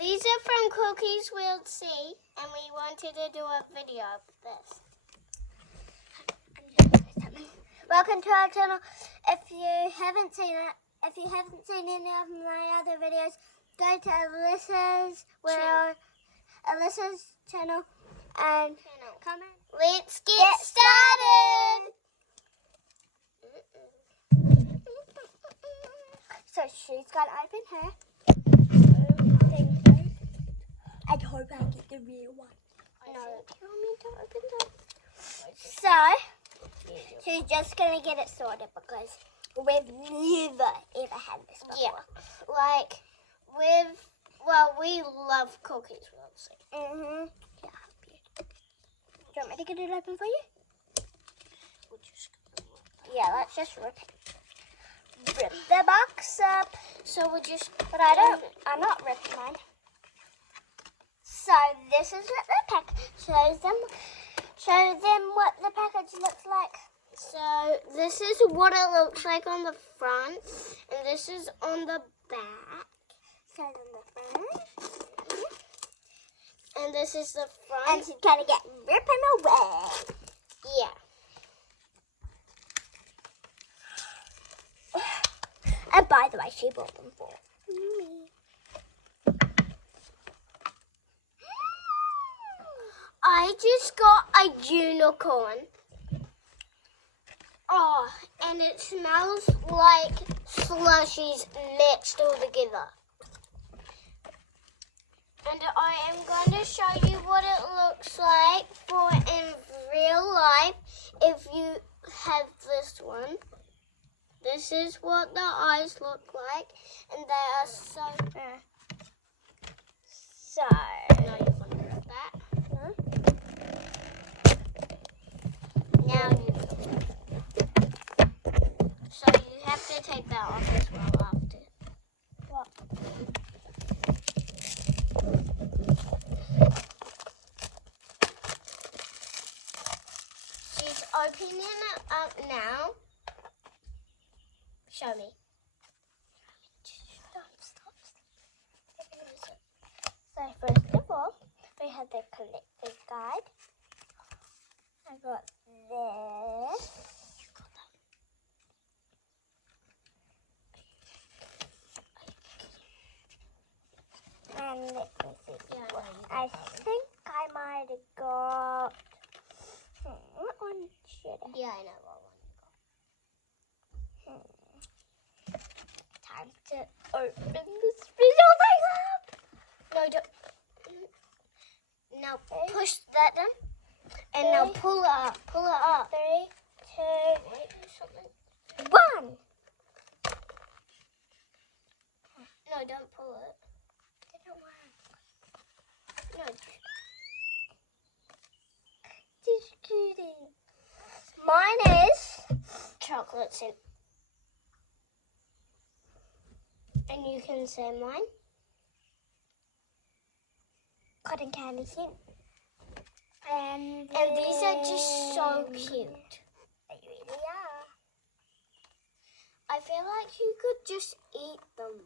These are from Cookeez We'll See, and we wanted to do a video of this. Welcome to our channel. If you haven't seen it, if you haven't seen any of my other videos, go to Alyssa's channel and comment. Let's get started. So she's got to open her. I hope I get the real one. No, tell me to open that. So she's just gonna get it sorted because we've never ever had this before. Yeah, we love Cookeez. Yeah. Do you want me to get it open for you? Yeah, let's just rip the box up. So we'll just. But I'm not ripping mine. So this is what the pack shows them. Show them what the package looks like. So this is what it looks like on the front, and this is on the back. So on the front, and this is the front. And she's gonna get ripping away. Yeah. And by the way, she bought them for me. I just got a unicorn. Oh, and it smells like slushies mixed all together. And I am going to show you what it looks like for in real life if you have this one. This is what the eyes look like, and they are so... No, you want to grab that. Now so you have to take that off as well after. What? She's opening it up now. Show me. Stop. So first of all, we have the collector's guide. I got this. And let me see. I think I might have got. What one should I? Yeah, I know what one. Time to open the special thing up. No, don't. Now push that down. And now pull it up. 3, 2, 1. No, don't pull it. It didn't work. No. Just kidding. Mine is chocolate scent. And you can say mine. Cotton candy scent. And these are just so cute. They really are. I feel like you could just eat them.